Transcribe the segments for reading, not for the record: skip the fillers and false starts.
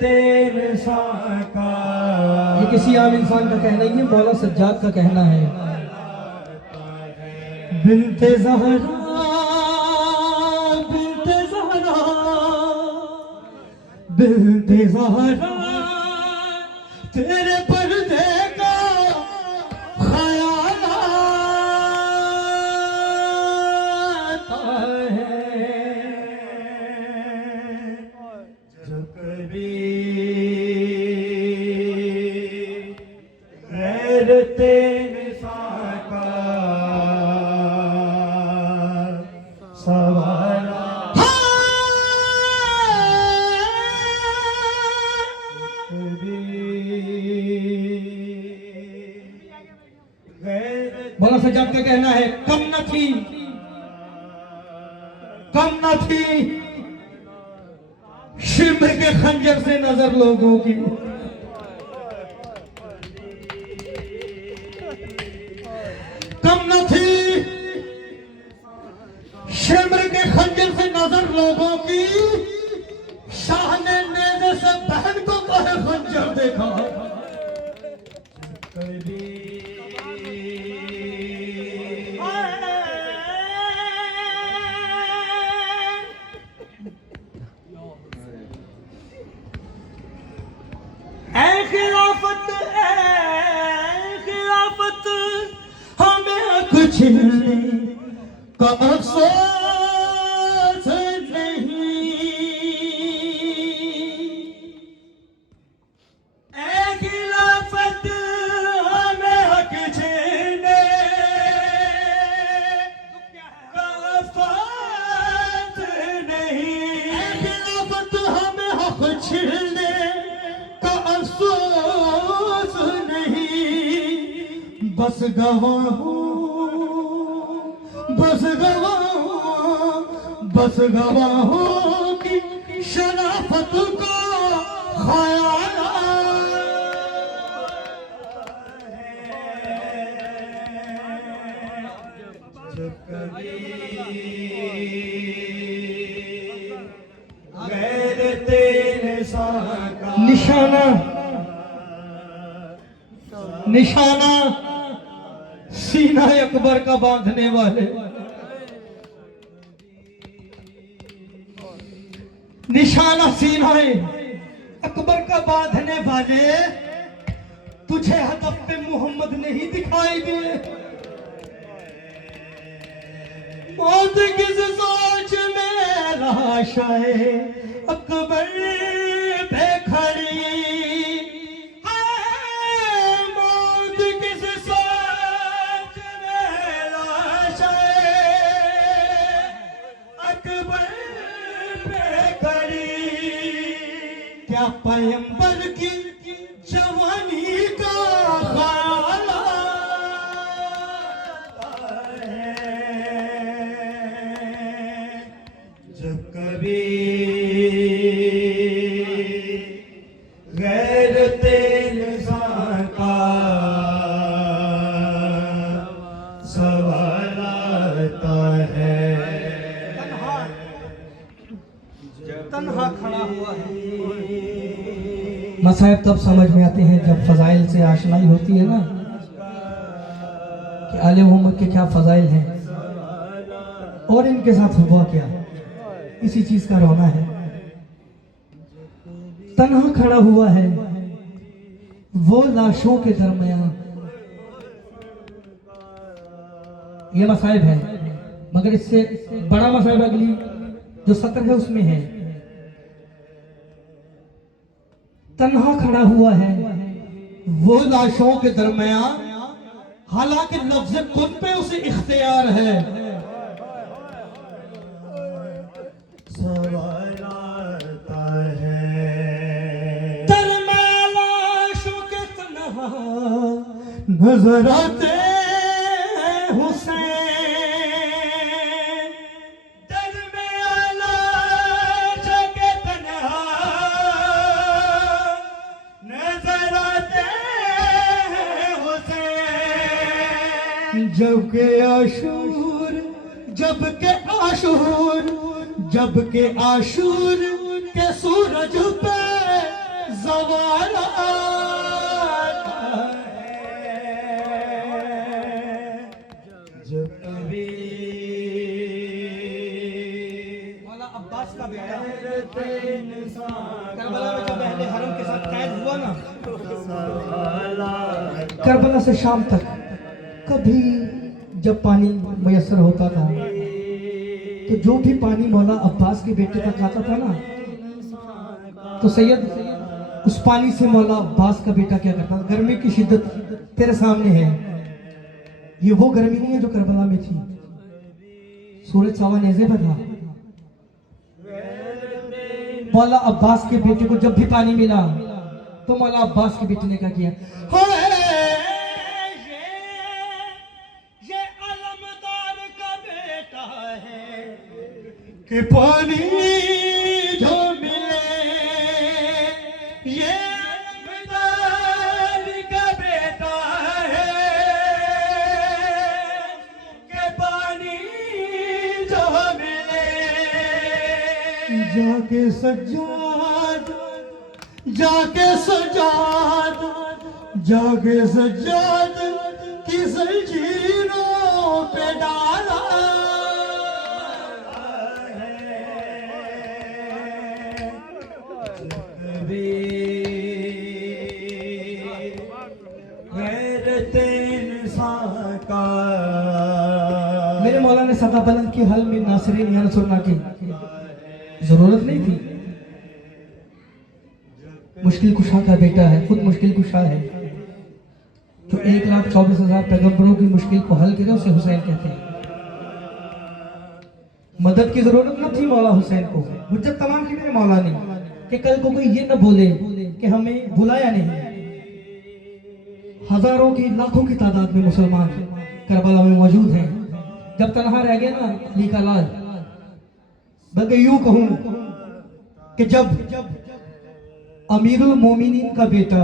तेरे साका। ये किसी आम इंसान का कहना ही है, मौला सज्जाद का कहना है। बिन्ते ज़हरा बिन्ते ज़हरा बिन्ते ज़हरा तेरे पर्दे का ख्याल आता है। जो कभी गैर तेरे साका सवारा मौला सज्जाद का कहना है, कम न थी शिम्र के खंजर से नजर लोगों की। कम न थी शिम्र के खंजर से नजर लोगों की। शाह ने नेज़े से बहन को कहे खंजर देखा। खिलाफत हमें कुछ का अफसोस नहीं। खिलाफत हमें हक छीने का अफसोस नहीं। खिलाफत हमें हक छीने का अफसोस नहीं। बस गवाह बस गवाहों की शराफत को ख्याल है। जब कभी गैर तेरे साका निशाना सीना अकबर का बांधने वाले। निशाना सीना अकबर का बांधने वाले, तुझे हदफ पे मोहम्मद नहीं दिखाई दिए। मौत किस सोच में लाशाए अकबर पे खड़ी। क्या पैगंबर की जवानी का ख्याल आता है। जब कभी गैर तेरे साका सवाल आता है। तन्हा खड़ा हुआ है। मसाइब तब समझ में आते हैं जब फजाइल से आशनाई होती है ना, कि आले मोहम्मद के क्या फजाइल हैं और इनके साथ हुआ क्या। इसी चीज का रोना है। तन्हा खड़ा हुआ है वो लाशों के दरमियान। ये मसाइब है, मगर इससे बड़ा मसाइब अगली जो सत्र है उसमें है। तन्हा खड़ा हुआ है वो लाशों के दरमियान, हालांकि लफ्ज़ खुद पे उसे इख्तियार है। सवाल आता है। दरमियान लाशों के तन्हा नजर आते हुसैन। जबकि आशूर के सूरज पे सवाल जब कभी मौला अब्बास का बेटा गैरत इंसान करबला में जब अहले हरम के साथ कैद हुआ ना, सवाल आता करबला से शाम तक कभी जब पानी मुयस्सर होता था तो जो भी पानी मौला अब्बास के बेटे तक आता था ना, तो सैयद उस पानी से मौला अब्बास का बेटा क्या करता था? गर्मी की शिद्दत तेरे सामने है, ये वो गर्मी नहीं है जो करबला में थी। सूरज सावा नेज़े पर था। मौला अब्बास के बेटे को जब भी पानी मिला तो मौला अब्बास के बेटे ने क्या किया? ये अलमदार का बेटा है कि पानी जो मिले, ये अलमदार का बेटा है कि पानी जो मिले। जाके सज्जाद, जाके सज्जाद, जाके सज्जाद की जंजीरों पे डाला कभी गैरत इंसान का मेरे मौला ने सदा बुलंद की हल में नासरीन या सुनना की जरूरत नहीं थी। मुश्किल कुशा का बेटा है, खुद मुश्किल कुशा है। जो 1,24,000 पैगंबरों की मुश्किल को हल किया उसे हुसैन कहते हैं। मदद की जरूरत न थी मौला हुसैन को। हुज्जत तमाम की मेरे मौला ने कि कल को कोई ये न बोले कि हमें बुलाया नहीं। हजारों की लाखों की तादाद में मुसलमान करबला में मौजूद हैं। जब तनहा रह गया ना अली का लाल, बल्कि यूं कहूं कि जब अमीरुल मोमिनीन का बेटा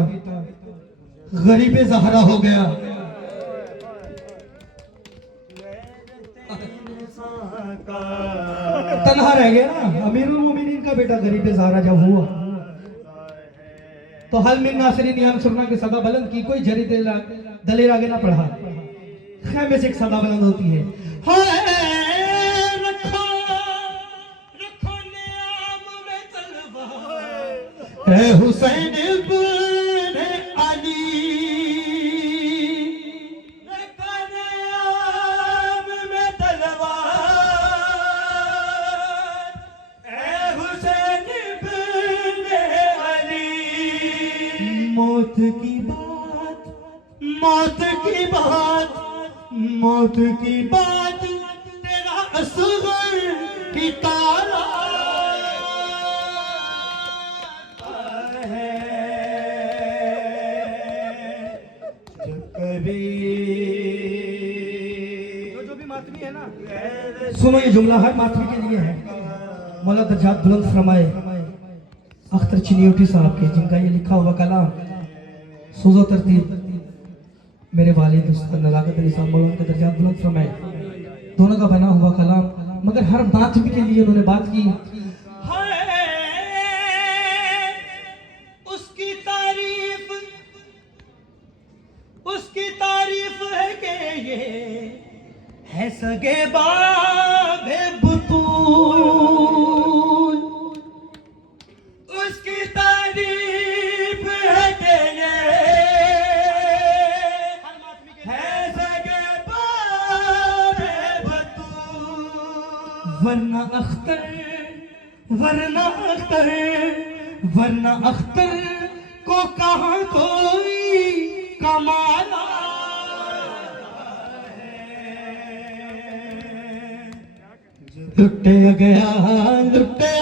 गरीब ज़हरा हो गया, तन्हा रह गया ना, अमीरुल मोमिनीन का बेटा गरीब ज़हरा जब हुआ तो हल मिन नासिरीन यान सुरना की सदा बुलंद की। कोई जरी दलेर आगे ना पढ़ा, खैमे से एक सदा बुलंद होती है। है हुसैन इब्न अली, कयाम में तलवार, ऐ हुसैन इब्न अली। मौत की बात, मौत की बात, मौत की बात तेरा असगर की तारा जो भी मातमी है ना, सुनो ये जुमला हर मातमी के लिए है। मौला दर्जात बुलंद फरमाए अख्तर चिनियोटी साहब के, जिनका ये लिखा हुआ कलाम सुज़ो तरतीब मेरे वालिद उस्ताद नलाकत अली साहब मौला का दर्जात बुलंद फरमाए, दोनों का बना हुआ कलाम, मगर हर मातमी के लिए उन्होंने बात की। उसकी तारीफ है कि ये है सगे बाबे बुतूल, उसकी तारीफ है कि ये है सगे बाबे बतूल। वरना अख्तर, वरना अख्तर, वरना अख्तर को कहाँ कोई कमाला लुटे गया, लुटे